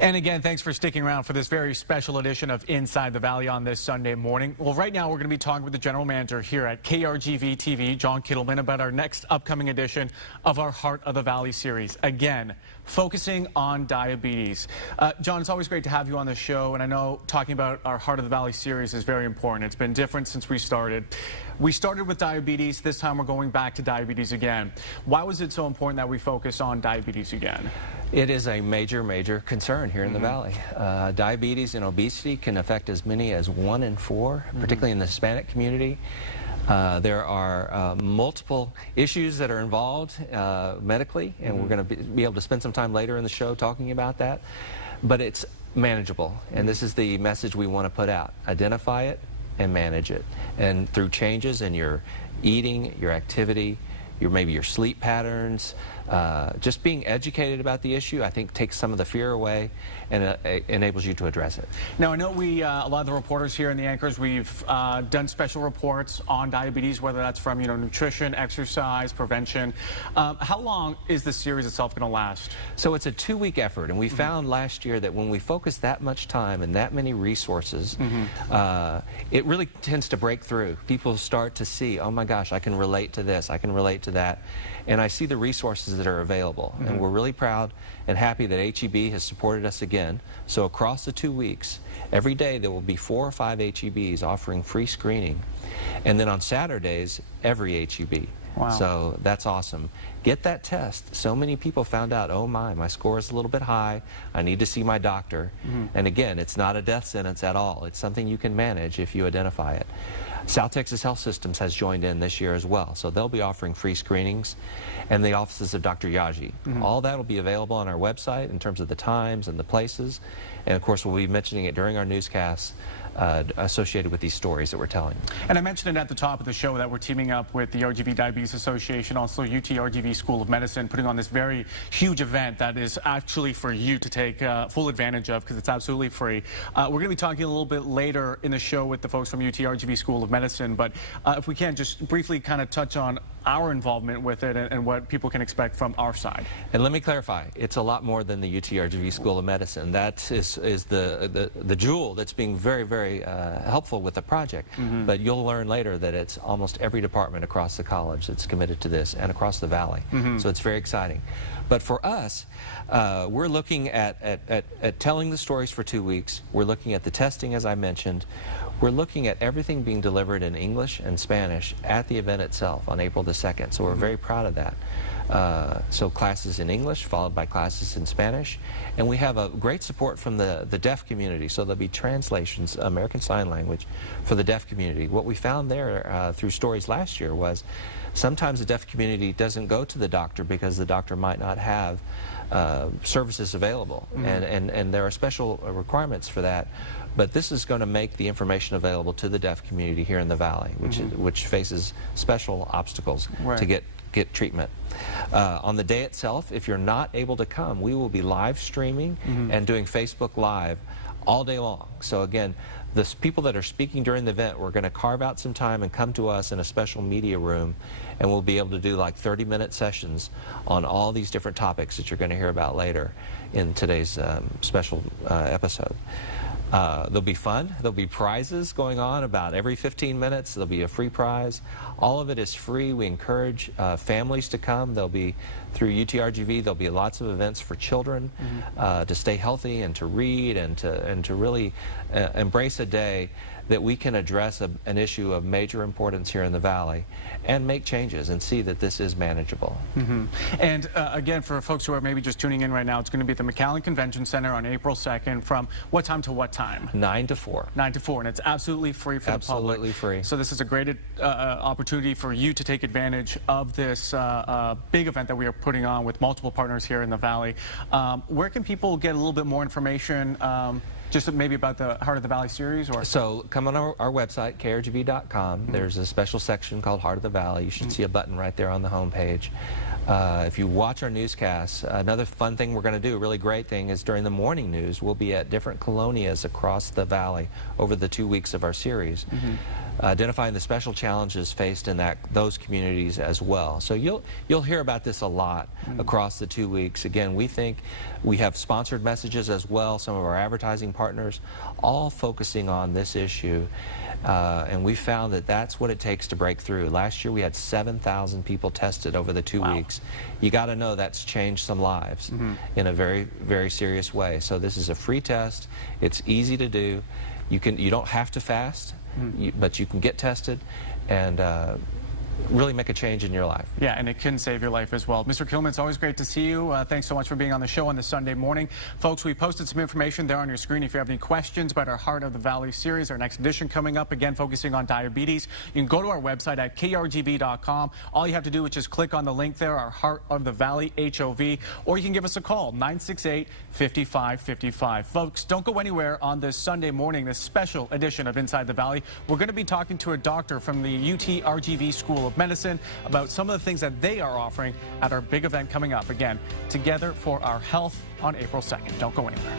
And again, thanks for sticking around for this very special edition of Inside the Valley on this Sunday morning. Well, right now we're going to be talking with the general manager here at KRGV TV, John Kittleman, about our next upcoming edition of our Heart of the Valley series. Again, focusing on diabetes. John, it's always great to have you on the show, and I know talking about our Heart of the Valley series is very important. It's been different since we started. We started with diabetes. This time we're going back to diabetes again. Why was it so important that we focus on diabetes again? It is a major concern here in the Valley. Diabetes and obesity can affect as many as 1 in 4, particularly in the Hispanic community. There are multiple issues that are involved medically, and we're going to be able to spend some time later in the show talking about that. But it's manageable, and this is the message we want to put out. Identify it and manage it. And through changes in your eating, your activity, maybe your sleep patterns, just being educated about the issue, I think takes some of the fear away and enables you to address it. Now, I know a lot of the reporters here and the anchors, we've done special reports on diabetes, whether that's from, nutrition, exercise, prevention. How long is the series itself going to last? So it's a 2-week effort, and we found last year that when we focus that much time and that many resources, it really tends to break through. People start to see, oh my gosh, I can relate to this, I can relate to that, and I see the resources that are available. And we're really proud and happy that HEB has supported us again. So across the 2 weeks, every day there will be 4 or 5 HEBs offering free screening. And then on Saturdays, every HEB. Wow. So that's awesome. Get that test. So many people found out, oh my score is a little bit high. I need to see my doctor. And again, it's not a death sentence at all. It's something you can manage if you identify it. South Texas Health Systems has joined in this year as well, so they'll be offering free screenings, and the offices of Dr. Yaji. All that will be available on our website in terms of the times and the places, and of course we'll be mentioning it during our newscasts associated with these stories that we're telling. And I mentioned it at the top of the show that we're teaming up with the RGV Diabetes Association, also RGV School of Medicine, putting on this very huge event that is actually for you to take full advantage of, because it's absolutely free. We're going to be talking a little bit later in the show with the folks from RGV School of Medicine, but if we can just briefly kind of touch on our involvement with it and what people can expect from our side. And let me clarify, it's a lot more than the RGV School of Medicine. That is the jewel that's being very helpful with the project. But you'll learn later that it's almost every department across the college that's committed to this and across the Valley. So it's very exciting. But for us, we're looking at telling the stories for 2 weeks. We're looking at the testing, as I mentioned. We're looking at everything being delivered in English and Spanish at the event itself on April the 2nd. So we're very proud of that. So classes in English followed by classes in Spanish. And we have a great support from the deaf community. So there'll be translations, American Sign Language, for the deaf community. What we found there through stories last year was sometimes the deaf community doesn't go to the doctor because the doctor might not have services available. And there are special requirements for that. But this is going to make the information available to the deaf community here in the Valley, which faces special obstacles to get treatment. On the day itself, if you're not able to come, we will be live streaming and doing Facebook Live all day long. So again, the people that are speaking during the event, we're going to carve out some time and come to us in a special media room, and we'll be able to do like 30-minute sessions on all these different topics that you're going to hear about later in today's special episode. There'll be fun. There'll be prizes going on about every 15 minutes. There'll be a free prize. All of it is free. We encourage families to come. There'll be, through UTRGV, there'll be lots of events for children to stay healthy and to read and to really embrace a day that we can address an issue of major importance here in the Valley and make changes and see that this is manageable. And again, for folks who are maybe just tuning in right now, it's going to be at the McAllen Convention Center on April 2nd from what time to what time? 9 to 4. 9 to 4, and it's absolutely free for the public. Absolutely free. So this is a great opportunity for you to take advantage of this big event that we are putting on with multiple partners here in the Valley. Where can people get a little bit more information? Just maybe about the Heart of the Valley series? Or? So come on our website, krgv.com. There's a special section called Heart of the Valley. You should see a button right there on the homepage. If you watch our newscasts, another fun thing we're going to do, a really great thing, is during the morning news, we'll be at different colonias across the Valley over the 2 weeks of our series. identifying the special challenges faced in those communities as well. So you'll hear about this a lot across the 2 weeks. Again, we think we have sponsored messages as well, some of our advertising partners, all focusing on this issue. And we found that that's what it takes to break through. Last year we had 7,000 people tested over the 2 weeks. You got to know that's changed some lives in a very, very serious way. So this is a free test. It's easy to do. You don't have to fast, but you can get tested and really make a change in your life. Yeah, and it can save your life as well. Mr. Kittleman, it's always great to see you. Thanks so much for being on the show on this Sunday morning. Folks, we posted some information there on your screen. If you have any questions about our Heart of the Valley series, our next edition coming up, again, focusing on diabetes, you can go to our website at krgv.com. All you have to do is just click on the link there, our Heart of the Valley, HOV, or you can give us a call, 968-5555. Folks, don't go anywhere on this Sunday morning, this special edition of Inside the Valley. We're going to be talking to a doctor from the KRGV School of Medicine about some of the things that they are offering at our big event coming up. Again, Together for Our Health on April 2nd. Don't go anywhere.